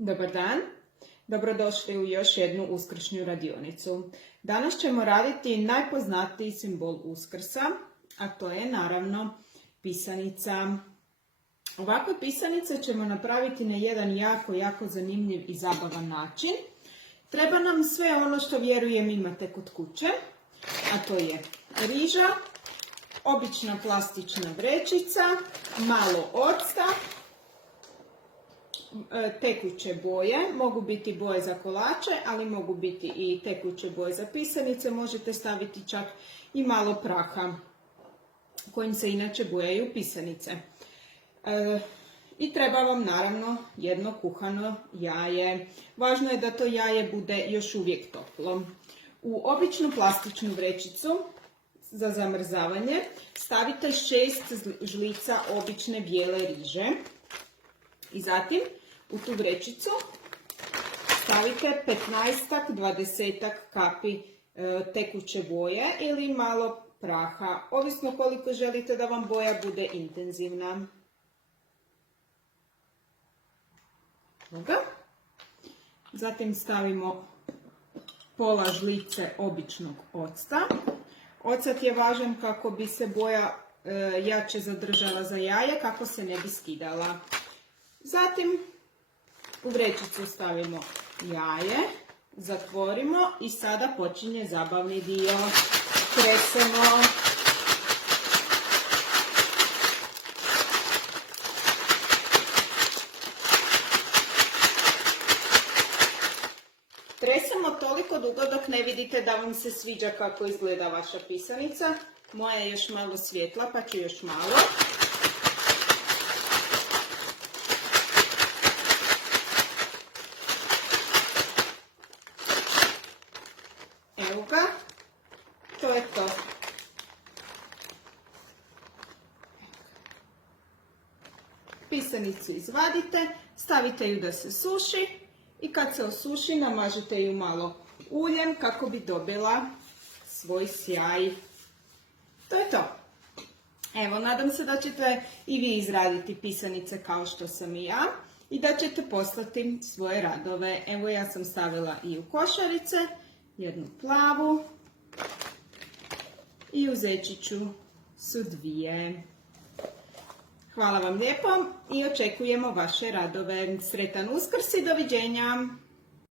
Dobar dan, dobrodošli u još jednu uskršnju radionicu. Danas ćemo raditi najpoznatiji simbol Uskrsa, a to je naravno pisanica. Ovakve pisanice ćemo napraviti na jedan jako zanimljiv i zabavan način. Treba nam sve ono što vjerujem imate kod kuće, a to je riža, obična plastična vrećica, malo octa, tekuće boje, mogu biti boje za kolače, ali mogu biti i tekuće boje za pisanice, možete staviti čak i malo praha kojim se inače bojaju pisanice. I treba vam naravno jedno kuhano jaje. Važno je da to jaje bude još uvijek toplo. U običnu plastičnu vrećicu za zamrzavanje stavite 6 žlica obične bijele riže i zatim u tu vrećicu stavite 15-20 kapi tekuće boje ili malo praha, ovisno koliko želite da vam boja bude intenzivna. Zatim stavimo pola žlice običnog octa. Ocat je važan kako bi se boja jače zadržala za jaje, kako se ne bi skidala. Zatim u vrećicu stavimo jaje, zatvorimo i sada počinje zabavni dio. Tresemo. Tresemo toliko dugo dok ne vidite da vam se sviđa kako izgleda vaša pisanica. Moja je još malo svjetla pa ću još malo. Evo ga, to je to. Pisanicu izvadite, stavite ju da se suši i kad se osuši namažete ju malo uljem kako bi dobila svoj sjaj. To je to. Evo, nadam se da ćete i vi izraditi pisanice kao što sam i ja i da ćete poslati svoje radove. Evo, ja sam stavila i u košarice, jednu plavu i u zečiću su 2. Hvala vam lijepo i očekujemo vaše radove. Sretan Uskrs i doviđenja!